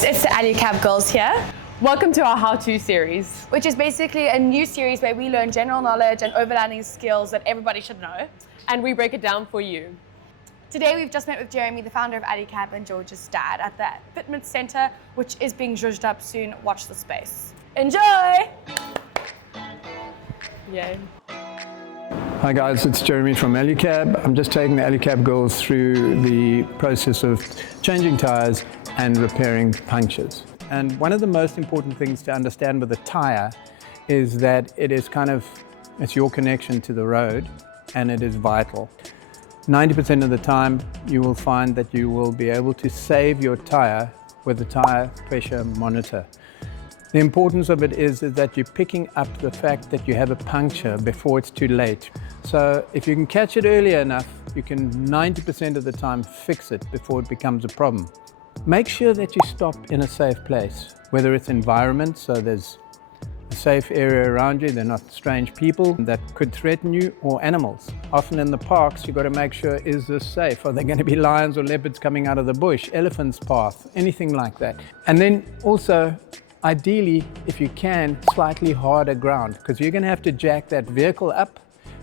folks, it's the alu-cab girls here. Welcome to our how-to series. Which is basically a new series where we learn general knowledge and overlanding skills that everybody should know. And we break it down for you. Today we've just met with Jeremy, the founder of alu-cab, and George's dad at the fitment center, which is being zhuzhed up soon. Watch the space. Enjoy! Yay. Hi guys, it's Jeremy from alu-cab. I'm just taking the alu-cab girls through the process of changing tires and repairing punctures. And one of the most important things to understand with a tire is that it's your connection to the road, and it is vital. 90% of the time you will find that you will be able to save your tire with a tire pressure monitor. The importance of it is that you're picking up the fact that you have a puncture before it's too late. So if you can catch it early enough, you can 90% of the time fix it before it becomes a problem. Make sure that you stop in a safe place, whether it's environment, so there's a safe area around you, they're not strange people that could threaten you, or animals. Often in the parks, you've got to make sure, is this safe? Are there going to be lions or leopards coming out of the bush, elephant's path, anything like that? And then also, ideally, if you can, slightly harder ground, because you're going to have to jack that vehicle up.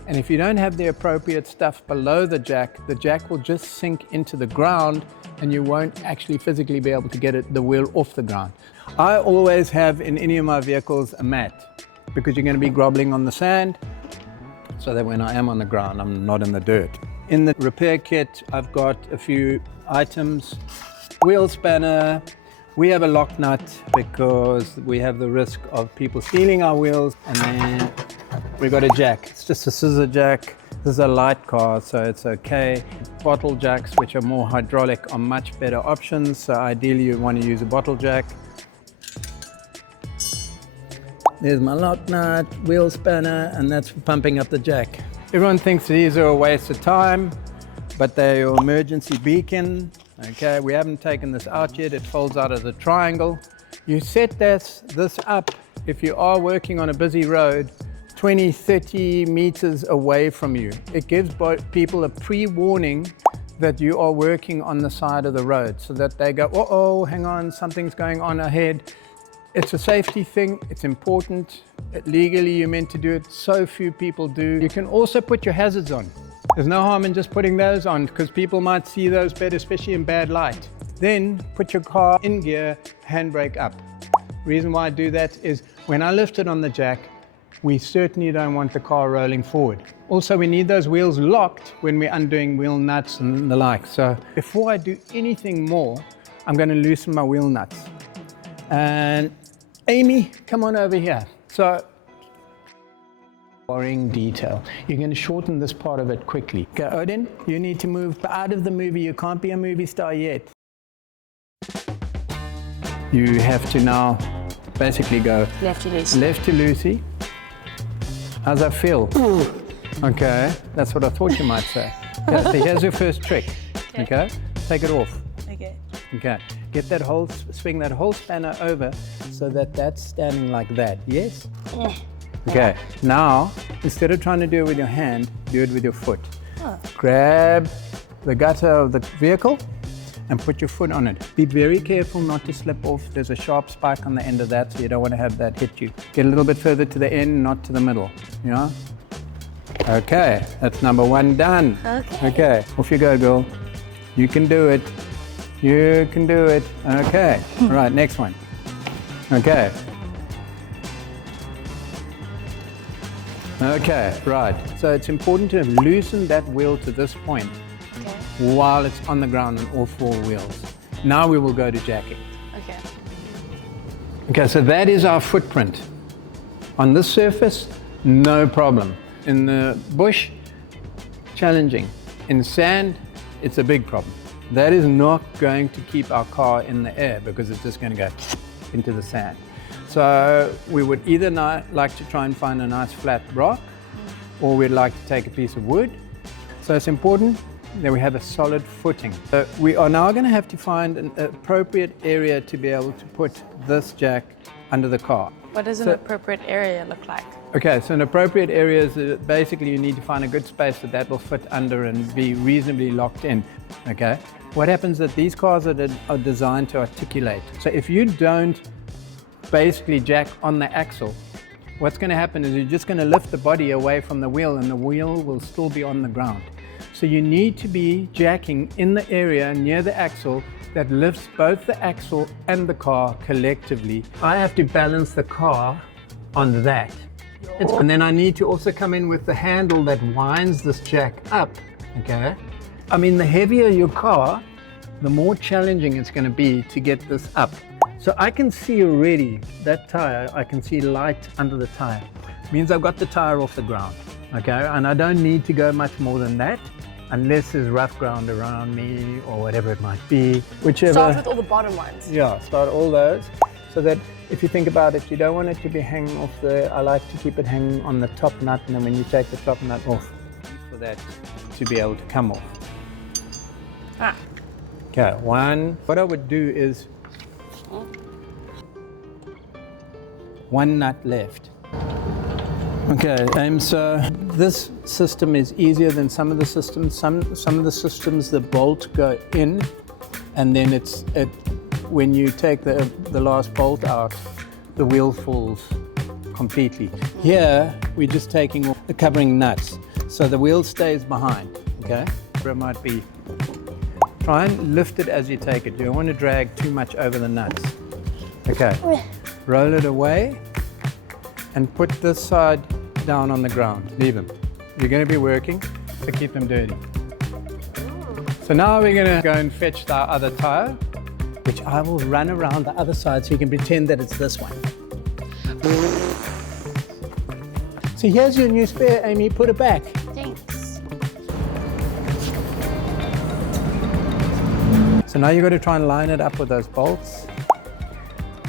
And if you don't have the appropriate stuff below the jack will just sink into the ground and you won't actually physically be able to get the wheel off the ground. I always have in any of my vehicles a mat, because you're going to be groveling on the sand, so that when I am on the ground, I'm not in the dirt. In the repair kit, I've got a few items. Wheel spanner. We have a lock nut because we have the risk of people stealing our wheels, and then we've got a jack. It's just a scissor jack. This is a light car, so it's okay. Bottle jacks, which are more hydraulic, are much better options. So ideally you want to use a bottle jack. There's my lock nut, wheel spanner, and that's for pumping up the jack. Everyone thinks these are a waste of time, but they're your emergency beacon. Okay, we haven't taken this out yet. It folds out of the triangle. You set this up if you are working on a busy road 20, 30 meters away from you. It gives people a pre-warning that you are working on the side of the road, so that they go, uh-oh, hang on, something's going on ahead. It's a safety thing, it's important. Legally you're meant to do it, so few people do. You can also put your hazards on. There's no harm in just putting those on, because people might see those better, especially in bad light. Then put your car in gear, handbrake up. The reason why I do that is when I lift it on the jack, we certainly don't want the car rolling forward. Also, we need those wheels locked when we're undoing wheel nuts and the like. So before I do anything more, I'm going to loosen my wheel nuts. And Aimee, come on over here. So, boring detail. You're going to shorten this part of it quickly. Okay, Odin, you need to move out of the movie. You can't be a movie star yet. You have to now basically go Left to loosey. Left to loosey. How's that feel? Ooh. Okay, that's what I thought you might say. Okay, so here's your first trick. Okay, take it off. Okay. Okay, get that whole, swing that whole spanner over so that that's standing like that. Yes? Yeah. Okay, now instead of trying to do it with your hand, do it with your foot. Oh. Grab the gutter of the vehicle and put your foot on it. Be very careful not to slip off. There's a sharp spike on the end of that, so you don't want to have that hit you. Get a little bit further to the end, not to the middle, you know? Okay, that's number one done. Okay, off you go, girl. You can do it. You can do it. Okay, all right, next one. Okay. Okay, right. So it's important to loosen that wheel to this point while it's on the ground on all four wheels. Now we will go to jacking. Okay. Okay, so that is our footprint. On this surface, no problem. In the bush, challenging. In sand, it's a big problem. That is not going to keep our car in the air, because it's just going to go into the sand. So we would either like to try and find a nice flat rock, or we'd like to take a piece of wood. So it's important that we have a solid footing. So we are now going to have to find an appropriate area to be able to put this jack under the car. What does an appropriate area look like? Okay, so an appropriate area is basically you need to find a good space that will fit under and be reasonably locked in. Okay, what happens is that these cars are designed to articulate. So if you don't basically jack on the axle, what's going to happen is you're just going to lift the body away from the wheel and the wheel will still be on the ground. So you need to be jacking in the area near the axle that lifts both the axle and the car collectively. I have to balance the car on that. And then I need to also come in with the handle that winds this jack up, okay? I mean, the heavier your car, the more challenging it's going to be to get this up. So I can see already that tire, I can see light under the tire. Means I've got the tire off the ground, okay? And I don't need to go much more than that unless there's rough ground around me or whatever it might be. Whichever. Start with all the bottom ones. Yeah, start all those. So that if you think about it, you don't want it to be hanging off I like to keep it hanging on the top nut, and then when you take the top nut off, for that to be able to come off. Ah. Okay, what I would do is one nut left. Okay, so this system is easier than some of the systems. Some of the systems, the bolt go in, and then when you take the last bolt out, the wheel falls completely. Here, we're just taking off the covering nuts, so the wheel stays behind, okay? It might be, try and lift it as you take it. You don't want to drag too much over the nuts. Okay, roll it away and put this side down on the ground. Leave them. You're going to be working, so keep them dirty. So now we're going to go and fetch our other tire, which I will run around the other side so you can pretend that it's this one. So here's your new spare, Aimee. Put it back. Thanks. So now you've got to try and line it up with those bolts.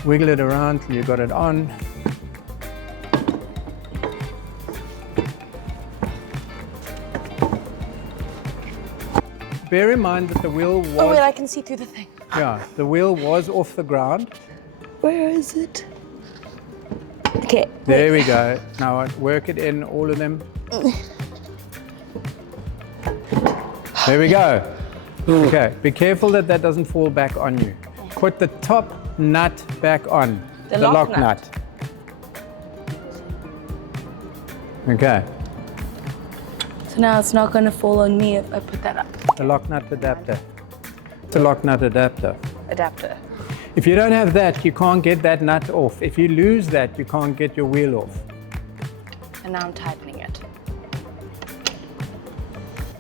Wiggle it around till you've got it on. Bear in mind that the wheel was... Oh wait, I can see through the thing. Yeah, the wheel was off the ground. Where is it? Okay. There we go. Now work it in, all of them. There we go. Okay, be careful that that doesn't fall back on you. Put the top nut back on. The lock nut. Okay. So now it's not going to fall on me if I put that up. The lock nut adapter. It's a lock nut adapter. Adapter. If you don't have that, you can't get that nut off. If you lose that, you can't get your wheel off. And now I'm tightening it.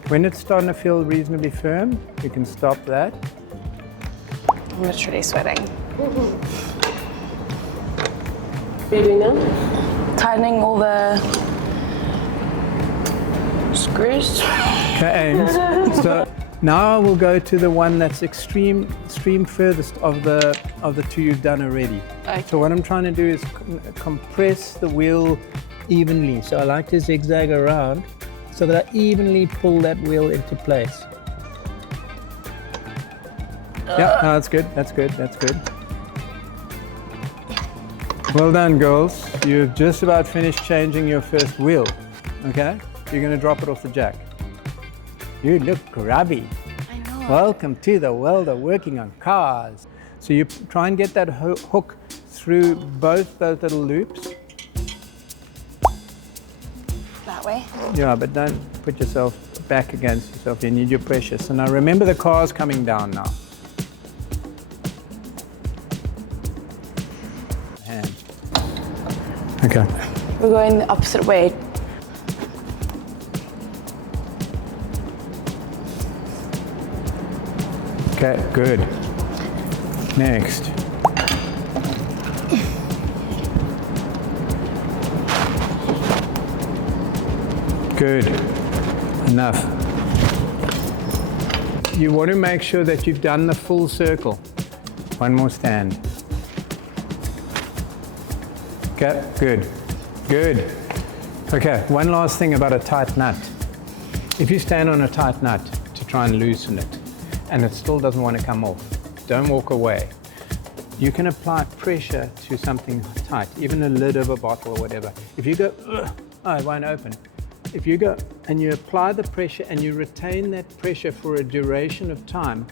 When it's starting to feel reasonably firm, you can stop that. I'm literally sweating. What are you doing now? Tightening all the screws. Okay, Ames. So now we'll go to the one that's extreme furthest of the two you've done already. Okay. So what I'm trying to do is compress the wheel evenly. So I like to zigzag around so that I evenly pull that wheel into place. Yeah, no, that's good, that's good, that's good. Well done, girls. You've just about finished changing your first wheel, okay? You're gonna drop it off the jack. You look grubby. I know. Welcome to the world of working on cars. So you try and get that hook through both those little loops. That way. Yeah, but don't put yourself back against yourself. You need your pressure. So now remember the car's coming down now. Hand. Okay. We're going the opposite way. Okay, good. Next. Good. Enough. You want to make sure that you've done the full circle. One more stand. Okay, good. Good. Okay, one last thing about a tight nut. If you stand on a tight nut to try and loosen it, and it still doesn't want to come off, don't walk away. You can apply pressure to something tight, even a lid of a bottle or whatever. If you go, oh, it won't open. If you go and you apply the pressure and you retain that pressure for a duration of time,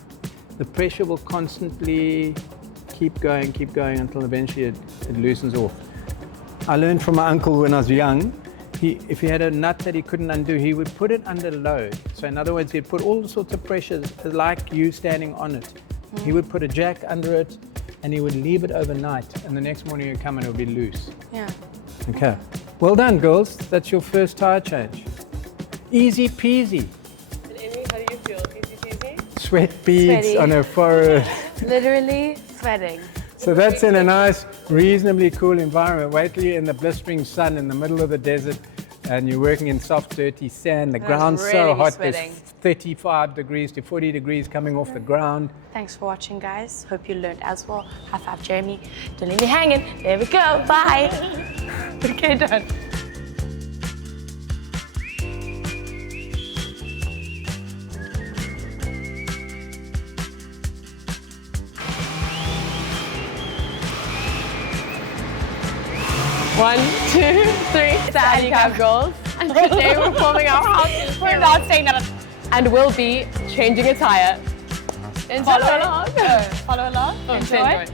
the pressure will constantly keep going until eventually it loosens off. I learned from my uncle when I was young, if he had a nut that he couldn't undo, he would put it under load. So in other words, he'd put all sorts of pressures, like you standing on it. He would put a jack under it, and he would leave it overnight, and the next morning he'd come and it would be loose. Yeah. Okay. Well done, girls. That's your first tire change. Easy peasy. And Aimee, how do you feel? Easy peasy? Sweat beads Sweaty. on her forehead. Literally sweating. So that's in a nice, reasonably cool environment. Wait till you're in the blistering sun in the middle of the desert and you're working in soft, dirty sand. The ground's so really hot, sweating. there's 35 degrees to 40 degrees coming off the ground. Thanks for watching, guys. Hope you learned as well. High five, Jeremy. Don't leave me hanging. There we go. Bye. Okay, done. One, two, three. It's the alu-cab girls. And today we're forming our house. We're not saying that. And we'll be changing a tire. Follow along. Follow along. Enjoy.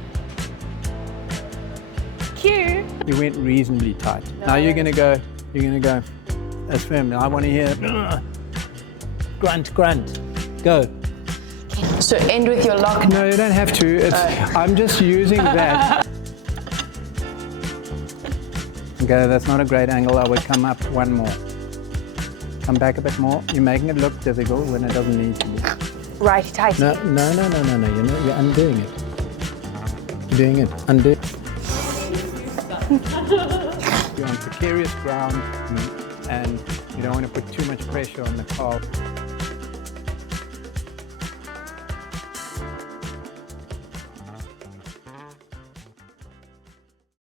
Cue. You went reasonably tight. Now you're gonna go as firm. Now I want to hear grunt, grunt. Go. So end with your lock. No, you don't have to. I'm just using that. Okay, that's not a great angle. I would come up one more. Come back a bit more. You're making it look difficult when it doesn't need to be. Right, tight. No. You're undoing it. You're doing it. Undo. You're on precarious ground and you don't want to put too much pressure on the car.